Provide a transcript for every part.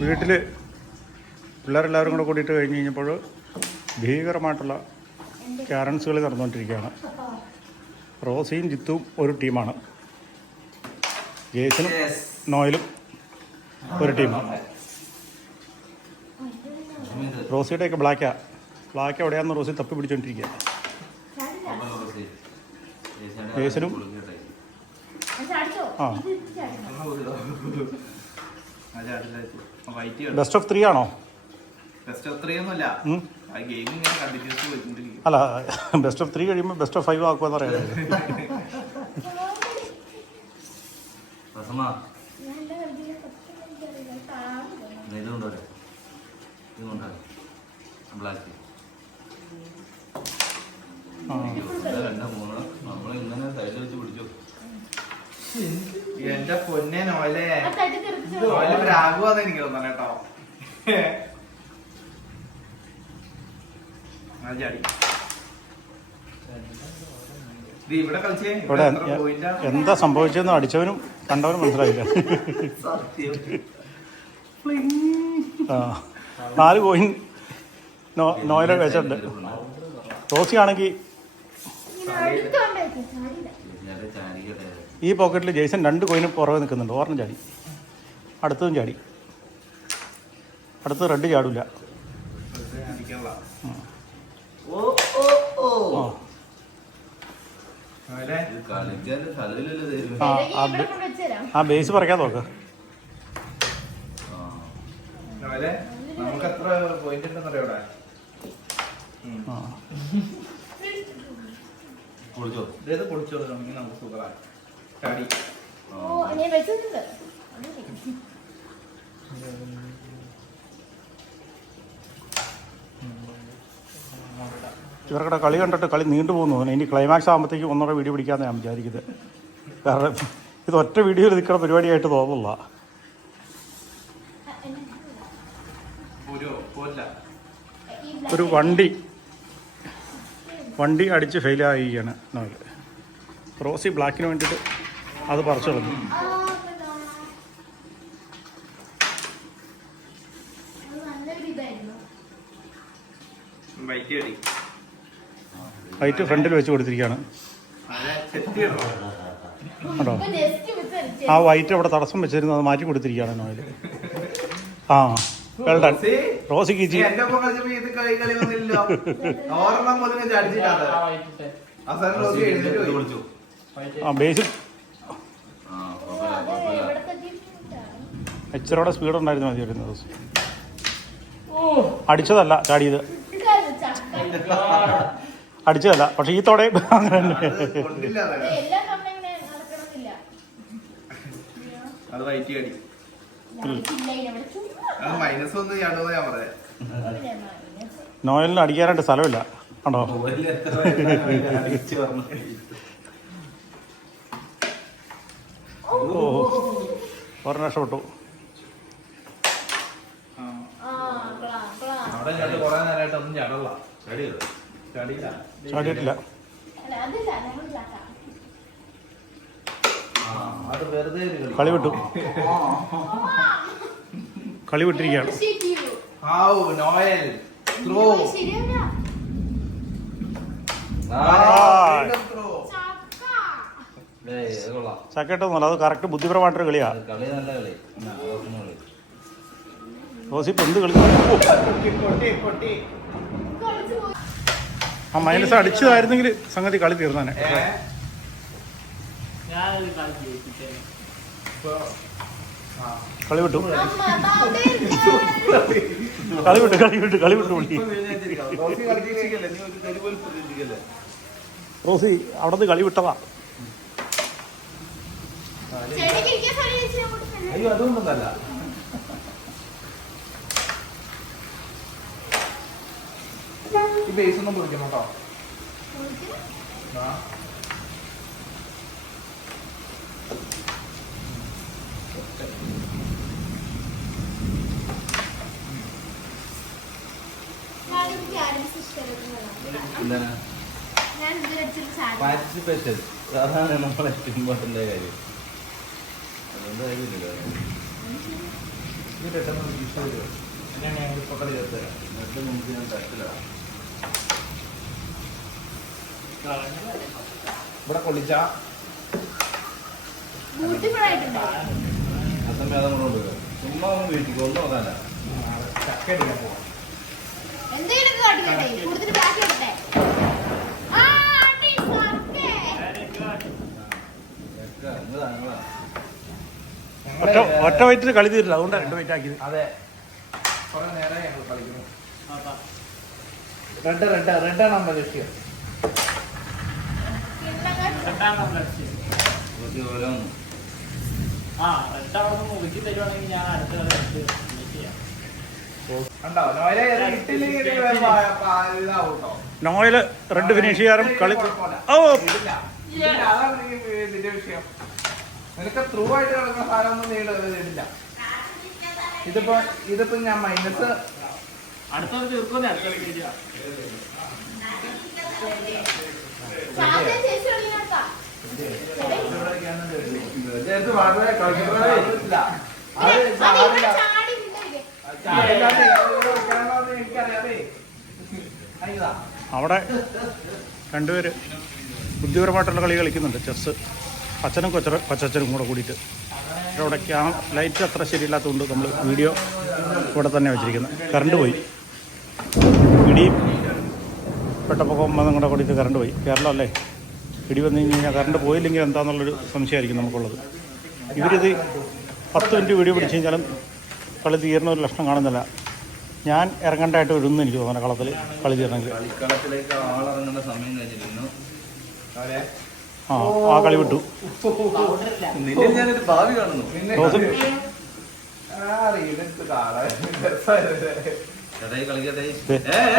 വീട്ടിൽ പിള്ളേരെല്ലാവരും കൂടെ കൂടിയിട്ട് കഴിഞ്ഞ് കഴിഞ്ഞപ്പോൾ ഭീകരമായിട്ടുള്ള ക്യാരംസ് കളി നടന്നുകൊണ്ടിരിക്കുകയാണ്. റോസിയും ജിത്തുവും ഒരു ടീമാണ്, ജേസനും നോയലും ഒരു ടീമാണ്. റോസിയുടെയൊക്കെ ബ്ലാക്ക് എവിടെയാണെന്ന് റോസി തപ്പി പിടിച്ചോണ്ടിരിക്കുക. ജേസനും ബെസ്റ്റ് ഓഫ് 3 ആണോ? അല്ല, ബെസ്റ്റ് ഓഫ് 3 കഴിയുമ്പോൾ ബെസ്റ്റ് ഓഫ് 5 ആക്കുമെന്ന് അറിയാം. എന്റെ പൊന്നെ നോയലേ, നോയല് പ്രാഗുവാന്ന് എനിക്ക് തോന്നണം കേട്ടോ. ഇവിടെ കളിച്ചേ എന്താ സംഭവിച്ചെന്ന് അടിച്ചവനും കണ്ടവനും മനസ്സിലായില്ല. 4 കോയിൻ നോയല വെച്ചിട്ടുണ്ട്. റോസി ആണെങ്കിൽ ഈ പോക്കറ്റിൽ ജെയ്സൺ 2 കോയിന് പുറകെ നിൽക്കുന്നുണ്ട്. ഒരെണ്ണം ചാടി, അടുത്തതും ചാടി. അടുത്തത് റെഡ് ചാടില്ല. ആ ബേസ് പറിക്കാൻ നോക്ക്. നമുക്ക് എത്ര പോയിന്റ് ഉണ്ടെന്ന് അറിയാം ഇവിടെ. പൊളിച്ചോ നമുക്ക് സൂപ്പറാണ്. ചാടി ഇവർക്കിടെ കളി കണ്ടിട്ട് കളി നീണ്ടു പോകുന്നു. ഇനി ക്ലൈമാക്സ് ആകുമ്പോഴത്തേക്ക് ഒന്നുകൂടെ വീഡിയോ പിടിക്കാമെന്ന് ഞാൻ വിചാരിക്കുന്നത്. കാരണം ഇത് ഒറ്റ വീഡിയോയിൽ നിൽക്കുന്ന പരിപാടിയായിട്ട് തോന്നില്ല. ഒരു വണ്ടി അടിച്ച് ഫെയിലായിരിക്കുകയാണ് നോയൽ. റോസി ബ്ലാക്കിന് വേണ്ടിയിട്ട് അത് പറിച്ചു കളഞ്ഞു. വൈറ്റ് ഫ്രണ്ടിൽ വെച്ച് കൊടുത്തിരിക്കുകയാണ് കേട്ടോ. ആ വൈറ്റ് അവിടെ തടസ്സം വെച്ചിരുന്നു, അത് മാറ്റി കൊടുത്തിരിക്കുകയാണ് നോയൽ. ആ വെൽഡൺ. റോസി കീച്ചി ബേസിൽ ഇച്ചിരോടെ സ്പീഡ് ഉണ്ടായിരുന്നു മതി വരുന്ന ദിവസം. അടിച്ചതല്ല ചാടിയത്, അടിച്ചതല്ല. പക്ഷെ ഈ തോടെ അങ്ങനെ തന്നെ. നോയലിന് അടിക്കാനായിട്ട് സ്ഥലമില്ല കണ്ടോ. ഒരെണ്ണം രക്ഷപ്പെട്ടു. ചാടിയിട്ടില്ല. കളി വിട്ടു, കളി വിട്ടിരിക്കുകയാണ്. ചക്കേട്ടൊന്നുമല്ല, അത് കറക്റ്റ് ബുദ്ധിപരമായിട്ടൊരു കളിയാ. റോസി എന്ത് കളി. ആ മൈനസ് അടിച്ചതായിരുന്നെങ്കിൽ സംഗതി കളി തീർന്നാനെ. കളി വിട്ടു, കളി വിട്ടു, കളി വിട്ടു, കളി വിട്ടു. റോസി അവിടെ കളി വിട്ടതാ. അയ്യോ അതുകൊണ്ടല്ല, ഈ ബേസ് ഒന്നും പൊളിക്കണം കേട്ടോ. പാർട്ടിസിപ്പേഷൻ അതാണ് നമ്മളെ ഇമ്പോർട്ടൻ്റ് കാര്യം. അതുകൊണ്ട് കാര്യമില്ലല്ലോ. ഇത് പെട്ടെന്ന് ഫിനിഷ് വരുമോ? അങ്ങനെയാണ് ഞങ്ങൾ ഇപ്പോൾ കളി ചേർത്ത് തരാം. ബ്രെഡ് നമുക്ക് ഞാൻ തട്ടിലാണ് ഇവിടെ കൊള്ളിച്ച അസമേതം കൊണ്ട് ചുമ്മാ ഒന്ന് വീട്ടിൽ ഒന്നും അതല്ല ചക്ക എടുക്കാൻ പോവാം. ഒറ്റ വയറ്റിൽ കളി തീരില്ല, അതുകൊണ്ടാണ് 2 വയറ്റ് ആക്കിയത്. അതെ, കുറെ നേരം ഞങ്ങൾ കളിക്കുന്നു. റെഡാണ് നമ്മുടെ ലക്ഷ്യം. നോയില് റെഡ് ഫിനിഷ് ചെയ്യാറും കളി. ഓ ഇതിന്റെ വിഷയം നിനക്ക് ത്രൂ ആയിട്ട് കിടക്കുന്ന സാധനമൊന്നും നേടില്ല. ഇതിപ്പോ ഞാൻ മൈനസ് അടുത്തത് തീർക്കുന്നേ. അവിടെ 2 പേര് ബുദ്ധിപരമായിട്ടുള്ള കളി കളിക്കുന്നുണ്ട്, ചെസ്സ്. അച്ഛനും കൊച്ചച്ഛനും കൂടെ കൂടിയിട്ട്. ഇവിടെ ലൈറ്റ് അത്ര ശരിയില്ലാത്തതുകൊണ്ട് നമ്മൾ വീഡിയോ ഇവിടെ തന്നെ വെച്ചിരിക്കുന്നത്. കറണ്ട് പോയി, ഇടിയും പെട്ടപ്പൊക്കം നിങ്ങളുടെ കൂടിയിട്ട് കറണ്ട് പോയി. കേരളം അല്ലേ, ഇടി വന്നു കഴിഞ്ഞാൽ കറണ്ട് പോയില്ലെങ്കിൽ എന്താണെന്നുള്ളൊരു സംശയമായിരിക്കും നമുക്കുള്ളത്. ഇവരിത് 10 മിനിറ്റ് വീഡിയോ പിടിച്ചു കഴിഞ്ഞാലും കളി തീർന്ന ഒരു ലക്ഷണം കാണുന്നില്ല. ഞാൻ ഇറങ്ങേണ്ടതായിട്ട് വരുമെന്ന് എനിക്ക് തോന്നുന്നു കളത്തിൽ കളി തീരണമെങ്കിൽ. ആ കളി വിട്ടു.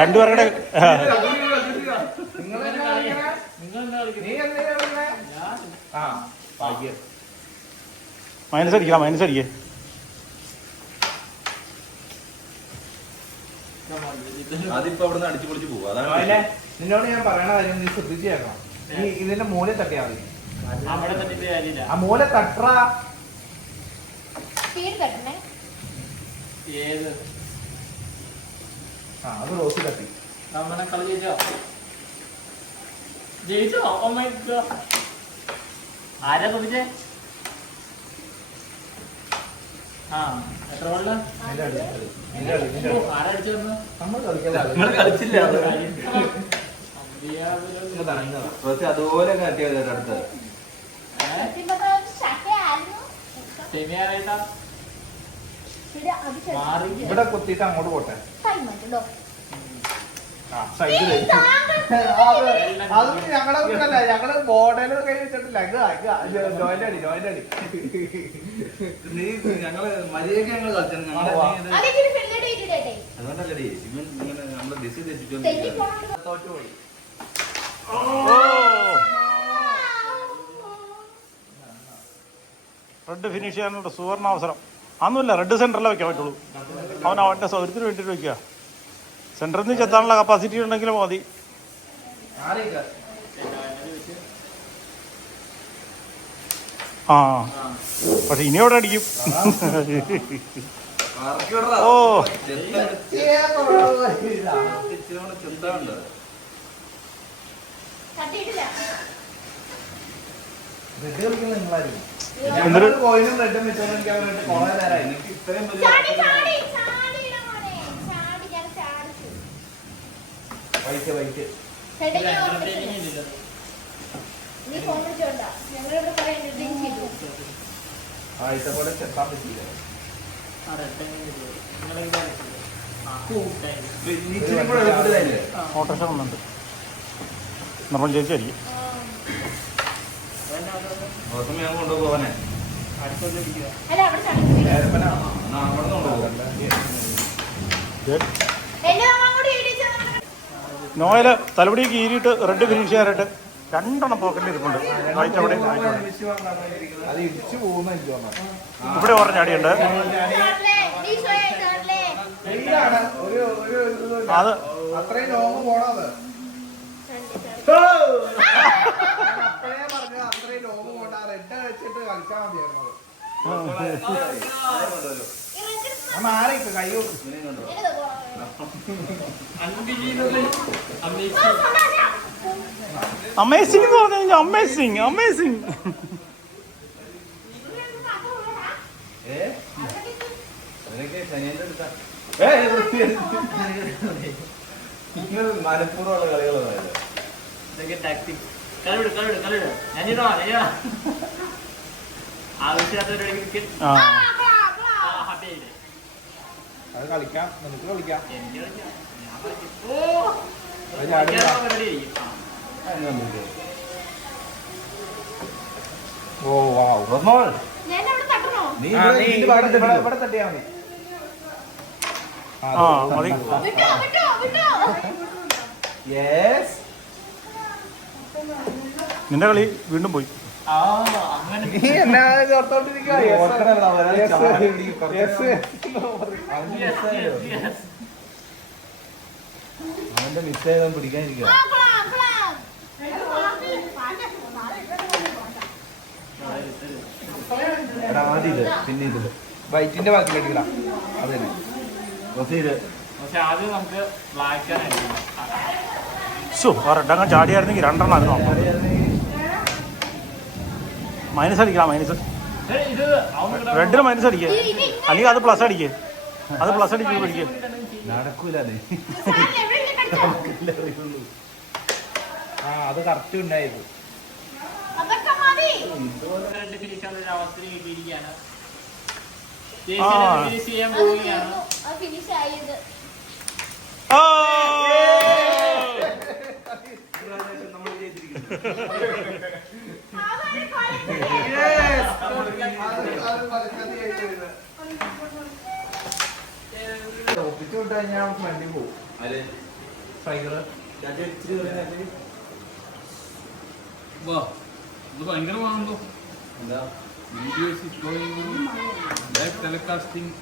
രണ്ടുപേരുടെ മൈനസ് അടിക്കേ. അതിപ്പോ അവിടെ നിന്ന് അടിച്ചു പൊളിച്ച് പോകും. അതാണ് നിന്നോട് ഞാൻ പറയണ കാര്യം, നീ ശ്രദ്ധിച്ചേക്കണം. നീ ഇതിന്റെ മൂല തട്ടിയാ മതി. ആ മൂല തട്ട. അത് റോസ് തട്ടി. ജയിച്ചോ? ആരാ തോന്നിച്ചേ? എത്ര വെള്ളം ആരടിച്ചു? നമ്മൾ കളിച്ചില്ല. അതുപോലെ കാട്ടിയത് അടുത്ത് ഇവിടെ കുത്തിയിട്ട് അങ്ങോട്ട് പോട്ടെ. അത് ഞങ്ങളെ കുട്ടല്ല, ഞങ്ങള് മോഡലും കൈ വെച്ചിട്ടില്ല. ജോയിന്റ് അടി നീ ഞങ്ങള് മര്യാദക്ക് ഞങ്ങള് കളിച്ചു. അതുകൊണ്ടല്ലേ ഇവൻ ഇങ്ങനെ നമ്മള് ദിശ തെറ്റിച്ചോണ്ട് തോറ്റുപോയി. റെഡ് ഫിനിഷ് ചെയ്യാനുള്ള സുവർണ അവസരം. അതൊന്നുമില്ല, റെഡ് സെൻറ്ററിലേ വയ്ക്കാൻ പറ്റുള്ളൂ. അവൻ്റെ സൗകര്യത്തിന് വേണ്ടിയിട്ട് വയ്ക്കുക. സെൻറ്ററിൽ നിന്ന് ചെത്താനുള്ള കപ്പാസിറ്റി ഉണ്ടെങ്കിലും മതി. ആ പക്ഷെ ഇനി അവിടെ അടിക്കും. ഓ കോയിനും റെഡും വെച്ചോണ്ട് എനിക്ക് അവരുടെ കുറെ നേരമായി. എനിക്ക് ഇത്രയും വൈറ്റ് ആയിട്ടപോലെ ചെത്താൻ പറ്റില്ല. ഓട്ടോറിക്ഷ വന്നുണ്ട്. നമ്മൾ ചേച്ചിയായിരിക്കും. ഞാൻ കൊണ്ടുപോകാനെ നോയല് തലമുടി കീറിയിട്ട് റെഡ് ഫിനിഷ് ചെയ്യാനായിട്ട് 2 പോക്കറ്റിൽ ഇരിപ്പുണ്ട്. അവിടെ ഇവിടെ ഓരോ ചാടിയുണ്ട്. അത് അത്രയും ലോങ് പോണത്. അപ്പഴേ പറഞ്ഞു അത്രയും ലോങ് പോണ്ട. റെഡ് വെച്ചിട്ട് കളിച്ചാൽ മതിയായിരുന്നു. മാറിക്ക് കയ്യോ അമേസിംഗ് എന്ന് പറഞ്ഞു കഴിഞ്ഞാൽ അമേസിംഗ് അമേസിംഗ്. മനഃപൂർവ്വമുള്ള കളികളാണ്. ആ അത് കളിക്കാം, നമുക്ക് കളിക്കാം. ഓ വാവ് റമോൾ, നീ ഇവിടെ തട്ടിയാ മതി. ആ മതി. യെസ്, നിന്റെ കളി വീണ്ടും പോയി. നീ എന്നാ ഓർത്തോണ്ടിരിക്കുക. അവന്റെ മിസ്സേജ് പിടിക്കാനിരിക്കുക. ആദ്യം ഇത്, പിന്നെ ഇത് വൈറ്റിന്റെ ബാക്കിലേക്ക് ഇടാം. അത് തന്നെ പക്ഷെ ആദ്യം നമുക്ക് വായിക്കാനായിരിക്കും. റെഡങ്ങ് ചാടിയായിരുന്നെങ്കിൽ രണ്ടെണ്ണം അത് നോക്കാം. മൈനസ് അടിക്കണം, മൈനസ് ഇത് റെഡിന് മൈനസ് അടിക്കുക, അല്ലെങ്കിൽ അത് പ്ലസ് അടിക്കുക. അത് പ്ലസ് അടിച്ച് പിടിക്കുക. നടക്കൂലേ. ആ അത് കറക്റ്റ് ഉണ്ടായത്. അവസരം കിട്ടിയിരിക്കുകയാണ്. ഫിനിഷ് ചെയ്യാൻ പോവുകയാണ്. ഒപ്പിച്ചു വിട്ട് കഴിഞ്ഞാൽ വണ്ടി പോകും. സൈക്കിള് ഭയങ്കരമാണല്ലോ. Videos live telecasting.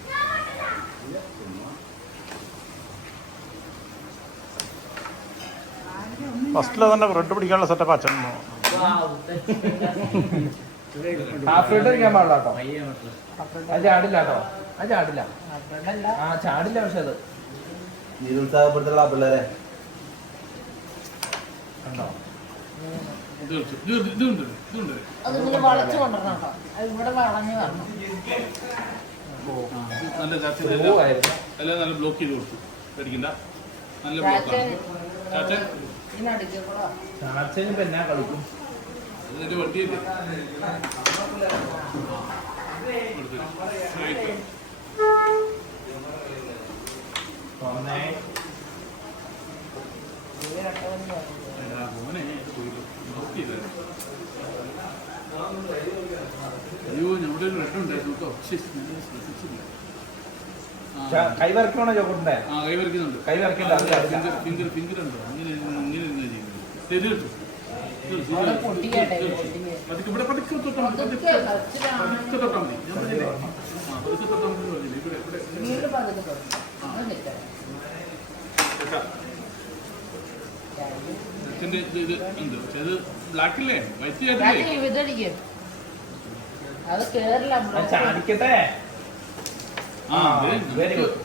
ഫസ്റ്റിൽ തന്നെ റെഡ് പിടിക്കാനുള്ള സെറ്റപ്പ് അച്ഛൻ. ഹാഫ് റെഡ് അടിക്കാൻ പാടില്ല കേട്ടോ. അത് ചാടില്ല കേട്ടോ, അത് ചാടില്ല. ആ ചാടില്ല. പക്ഷെ അത് നിരുത്സാഹപ്പെടുത്തുള്ള പിള്ളേരെ കണ്ടോ. അതിങ്ങനെ വളച്ചു കൊണ്ടുവരണം കേട്ടോ. അത് ഇവിടെ വളഞ്ഞു വരണം. നല്ല എല്ലാം നല്ല ബ്ലോക്ക് ചെയ്ത് കൊടുത്തു. പേടിക്കണ്ട, നല്ല ചാച്ചൻ ബ്ലോക്കാണ്. ചാച്ചൻ ഇതിനടിക്കുക കൂടെ. ചാച്ചന് ഇപ്പൊ എന്നാ കളിക്കും. അതിന്റെ വണ്ടിയില്ലേ അയ്യോ, ഞങ്ങളുടെ ഒരു റെഡ് ഉണ്ടായിരുന്നു കേട്ടോ. ശ്രദ്ധിച്ചില്ല. കൈ വരക്കണോ ചോക്കോട്ടെ. ആ, കൈ വരയ്ക്കുന്നുണ്ട്. കൈ വരക്കണ്ട. ഫിംഗർ ഫിംഗർ ഉണ്ടോ? അങ്ങനെ ഇരുന്നാ ചെയ്യുന്നത്. ശരി കേട്ടോ. അവിടെ പൊട്ടിക്കട്ടെ, പതുക്കെ ഇവിടെ പതുക്കെ തൊട്ടാൽ മതി. പതുക്കെ തൊട്ടാൽ മതി. ഞാൻ പറഞ്ഞില്ലേ, പതുക്കെ തൊട്ടാൽ മതി പറഞ്ഞില്ലേ. ഇവിടെ ഇവിടെ വീട് പതുക്കെ തൊടണം. അത് നിൽക്കണം. അച്ഛൻ്റെ ഇത് ഉണ്ട്. പക്ഷെ അത് ബ്ലാക്ക് അല്ലേ, വൈറ്റ് ആയിട്ടില്ലേ? ചാച്ചൻ ഇതടിക്കും. അത് കേറില്ല. ചാടിക്കട്ടെ. ആ, വെരി ഗുഡ്.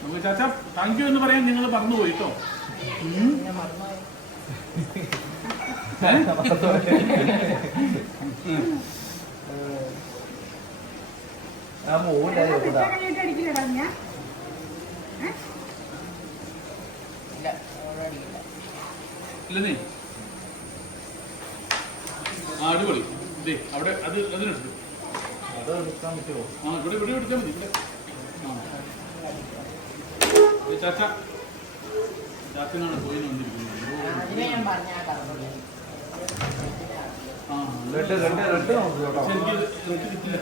നമുക്ക് ചാച്ച താങ്ക് യു എന്ന് പറയാൻ നിങ്ങൾ മറന്നു പോയിട്ടോ. ഞാൻ മറന്നുപോയി. ആ മൂവില്ലാതെ ഇല്ല, അവിടെ അടിക്കില്ല. ഇല്ലെന്നേ. ആ, അടിപൊളി. ഇതേ അവിടെ അത് അതിനെടുത്തു. അത് എടുക്കാൻ പറ്റുമോ. ആ, ഇവിടെ ഇവിടെ എടുത്താൽ മതി. ഇവിടെ ചാച്ച ചാച്ചനാണ് പോയി വന്നിരിക്കുന്നത്. അതിനെ ഞാൻ പറഞ്ഞ ആ, റെഡ് റെഡ് റെഡ് നോക്ക് കേട്ടോ. പക്ഷെ എനിക്ക് റെഡ് കിട്ടില്ല.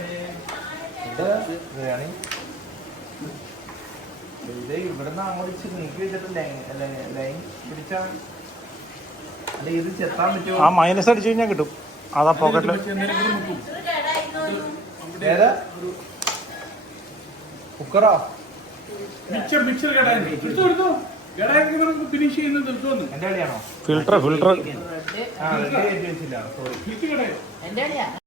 ഇത് ഇവിടുന്ന് അങ്ങോട്ട് നീക്കി വെച്ചിട്ട് ലൈൻ പിടിച്ചാ ഇത് ചെത്താൻ പറ്റുമോ. ആ മൈനസ് അടിച്ചു കഴിഞ്ഞാൽ കിട്ടും. അതാ പോക്കറ്റിൽ. ഏതാ കുക്കറോ. മിക്സർ മിക്സർ കേടാൻ എടുത്തു എടുത്തു. കേടാക്കി നമുക്ക് ഫിനിഷ് ചെയ്യുന്നത് എടുത്തോന്ന്. എന്റെ കളിയാണോ. ഫിൽട്ടർ റെഡ് ആ റെഡ് കയറ്റി വെച്ചില്ല. സോറി. ഫിൽറ്റ് കേടായോ? എന്റെ അടിയാണ്.